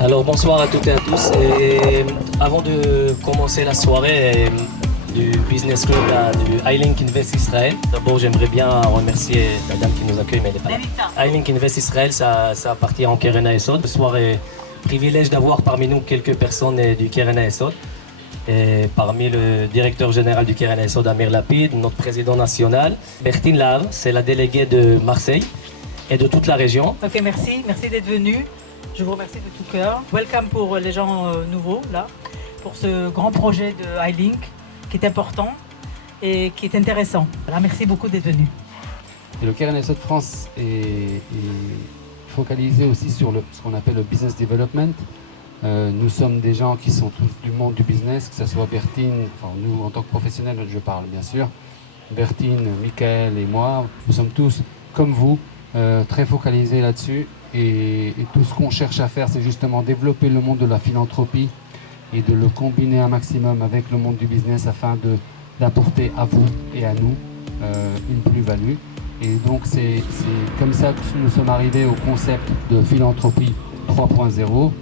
Alors bonsoir à toutes et à tous. Et avant de commencer la soirée du Business Club du iLink Invest Israël, d'abord j'aimerais bien remercier la dame qui nous accueille, mais elle n'est pas là. iLink Invest Israël, ça appartient en Keren HaYesod. Ce soir est privilège d'avoir parmi nous quelques personnes du Keren HaYesod. Et parmi le directeur général du Keren HaYesod, Amir Lapid, notre président national, Bertine Lahavre, c'est la déléguée de Marseille et de toute la région. Ok, merci d'être venu. Je vous remercie de tout cœur. Welcome pour les gens nouveaux, là, pour ce grand projet de iLink qui est important et qui est intéressant. Voilà, merci beaucoup d'être venu. Et le Keren HaYesod France est focalisé aussi sur ce qu'on appelle le business development. Nous sommes des gens qui sont tous du monde du business, que ce soit Bertine, enfin nous en tant que professionnels, je parle bien sûr, Bertine, Michael et moi, nous sommes tous comme vous, très focalisés là-dessus. Et tout ce qu'on cherche à faire, c'est justement développer le monde de la philanthropie et de le combiner un maximum avec le monde du business afin d'apporter à vous et à nous une plus-value. Et donc c'est comme ça que nous sommes arrivés au concept de philanthropie 3.0.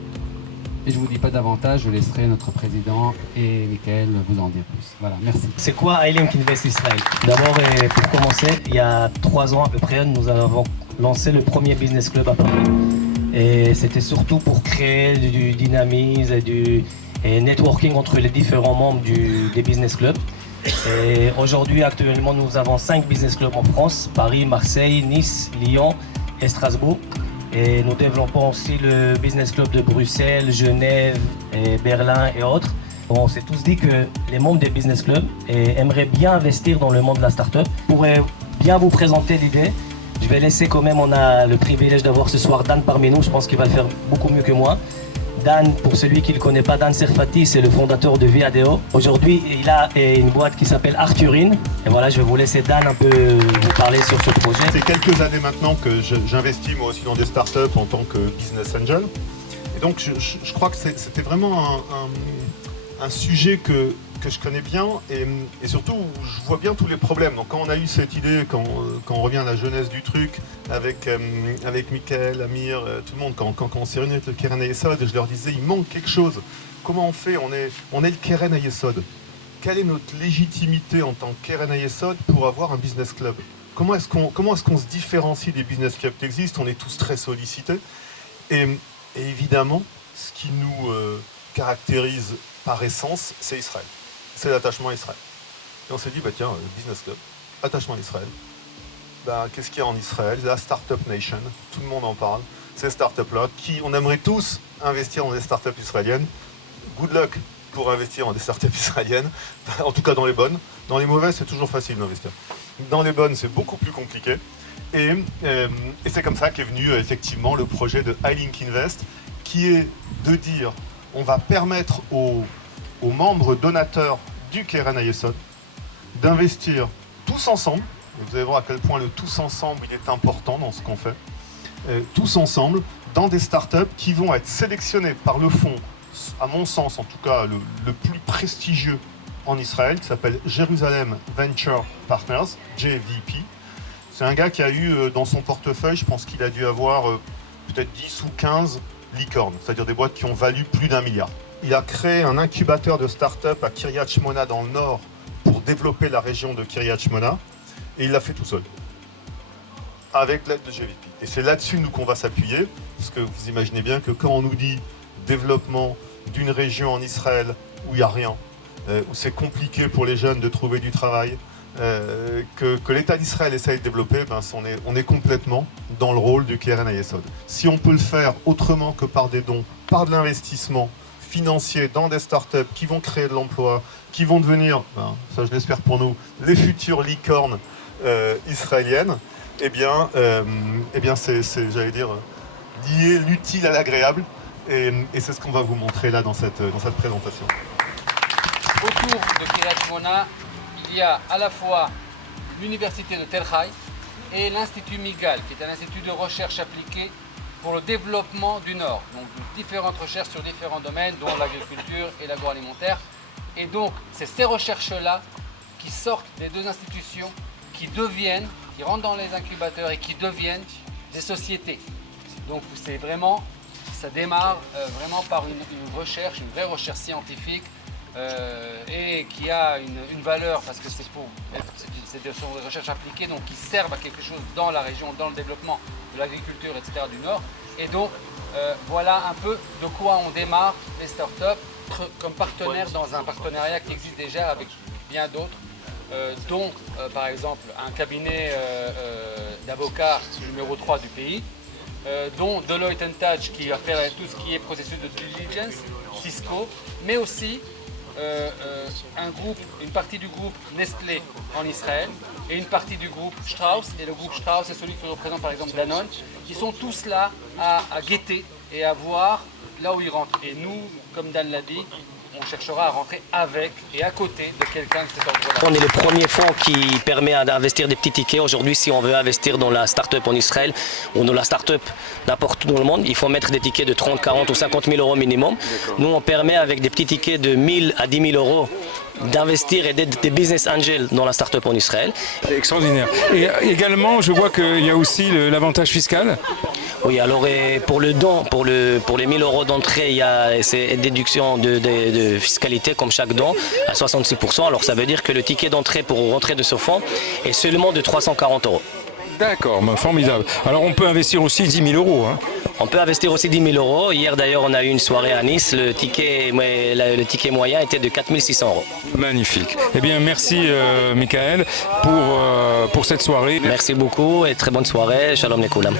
Et je ne vous dis pas davantage, je laisserai notre président et Michael vous en dire plus. Voilà, merci. C'est quoi iLink Invest Israël? D'abord, pour commencer, il y a 3 ans à peu près, nous avons lancé le premier business club à Paris. Et c'était surtout pour créer du dynamisme et du networking entre les différents membres des business clubs. Et aujourd'hui, actuellement, nous avons 5 business clubs en France, Paris, Marseille, Nice, Lyon et Strasbourg. Et nous développons aussi le business club de Bruxelles, Genève, et Berlin et autres. On s'est tous dit que les membres des business clubs aimeraient bien investir dans le monde de la start-up. Je pourrais bien vous présenter l'idée. Je vais laisser quand même, on a le privilège d'avoir ce soir Dan parmi nous. Je pense qu'il va le faire beaucoup mieux que moi. Dan, pour celui qui ne le connaît pas, Dan Serfati, c'est le fondateur de Viadeo. Aujourd'hui, il a une boîte qui s'appelle Arthurine. Et voilà, je vais vous laisser Dan un peu vous parler sur ce projet. C'est quelques années maintenant que j'investis moi aussi dans des startups en tant que business angel. Et donc je crois que c'était vraiment un sujet que je connais bien et surtout où je vois bien tous les problèmes. Donc quand on a eu cette idée, quand on revient à la jeunesse du truc avec Michael, Amir, tout le monde, quand on s'est réunis avec le Keren HaYesod, je leur disais il manque quelque chose. Comment on fait? On est le Keren HaYesod. Quelle est notre légitimité en tant que Keren HaYesod pour avoir un business club? Comment est-ce qu'on se différencie des business clubs qui existent? On est tous très sollicités. Et évidemment, ce qui nous caractérise par essence, c'est Israël. C'est l'attachement à Israël. Et on s'est dit, bah tiens, business club, attachement à Israël. Bah, qu'est-ce qu'il y a en Israël? La Startup Nation, tout le monde en parle. Ces startups-là, on aimerait tous investir dans des startups israéliennes. Good luck pour investir dans des startups israéliennes, en tout cas dans les bonnes. Dans les mauvaises, c'est toujours facile d'investir. Dans les bonnes, c'est beaucoup plus compliqué. Et c'est comme ça qu'est venu effectivement le projet de iLink Invest, qui est de dire, on va permettre aux membres donateurs du Keren HaYesod d'investir tous ensemble. Et vous allez voir à quel point le tous ensemble il est important dans ce qu'on fait. Tous ensemble dans des startups qui vont être sélectionnées par le fonds, à mon sens en tout cas le plus prestigieux en Israël, qui s'appelle Jerusalem Venture Partners, JVP. C'est un gars qui a eu dans son portefeuille, je pense qu'il a dû avoir peut-être 10 ou 15 licornes, c'est-à-dire des boîtes qui ont valu plus d'1 milliard. Il a créé un incubateur de start-up à Kiryat Shmona dans le nord pour développer la région de Kiryat Shmona, et il l'a fait tout seul, avec l'aide de JVP. Et c'est là-dessus nous qu'on va s'appuyer, parce que vous imaginez bien que quand on nous dit développement d'une région en Israël où il n'y a rien, où c'est compliqué pour les jeunes de trouver du travail, que l'État d'Israël essaye de développer, ben, on est complètement dans le rôle du Keren HaYesod. Si on peut le faire autrement que par des dons, par de l'investissement financier dans des startups qui vont créer de l'emploi, qui vont devenir, ben, ça je l'espère pour nous, les futures licornes israéliennes, eh bien c'est j'allais dire, lier l'utile à l'agréable, et c'est ce qu'on va vous montrer là dans cette présentation. autour de Kiryat Shmona, il y a à la fois l'université de Tel Chai et l'Institut Migal, qui est un institut de recherche appliquée pour le développement du Nord. Donc différentes recherches sur différents domaines, dont l'agriculture et l'agroalimentaire. Et donc, c'est ces recherches-là qui sortent des deux institutions, qui rentrent dans les incubateurs et qui deviennent des sociétés. Donc c'est vraiment, ça démarre vraiment par une recherche, une vraie recherche scientifique et qui a une valeur parce que c'est des recherches appliquées donc qui servent à quelque chose dans la région, dans le développement de l'agriculture, etc. du Nord. Et donc voilà un peu de quoi on démarre les startups comme partenaires dans un partenariat qui existe déjà avec bien d'autres, dont par exemple un cabinet d'avocats numéro 3 du pays, dont Deloitte & Touch qui va faire tout ce qui est processus de due diligence, Cisco, mais aussi une partie du groupe Nestlé en Israël et une partie du groupe Strauss, et le groupe Strauss c'est celui qui représente par exemple Danone, qui sont tous là à guetter et à voir là où ils rentrent. Et nous, comme Dan l'a dit, on cherchera à rentrer avec et à côté de quelqu'un de cet ordre-là. On est le premier fonds qui permet d'investir des petits tickets. Aujourd'hui, si on veut investir dans la start-up en Israël ou dans la start-up n'importe où dans le monde, il faut mettre des tickets de 30, 40 ou 50 000 euros minimum. Nous, on permet avec des petits tickets de 1 000 à 10 000 euros d'investir et d'être des business angels dans la start-up en Israël. C'est extraordinaire. Et également, je vois qu'il y a aussi l'avantage fiscal. Oui, alors pour le don, pour les 1 000 euros d'entrée, il y a ces déductions de fiscalité comme chaque don à 66%. Alors ça veut dire que le ticket d'entrée pour rentrer de ce fonds est seulement de 340 euros. D'accord, formidable. Alors on peut investir aussi 10 000 euros. Hein. On peut investir aussi 10 000 euros. Hier d'ailleurs, on a eu une soirée à Nice. Le ticket moyen était de 4 600 euros. Magnifique. Eh bien, merci Michael pour cette soirée. Merci beaucoup et très bonne soirée. Shalom les koulam.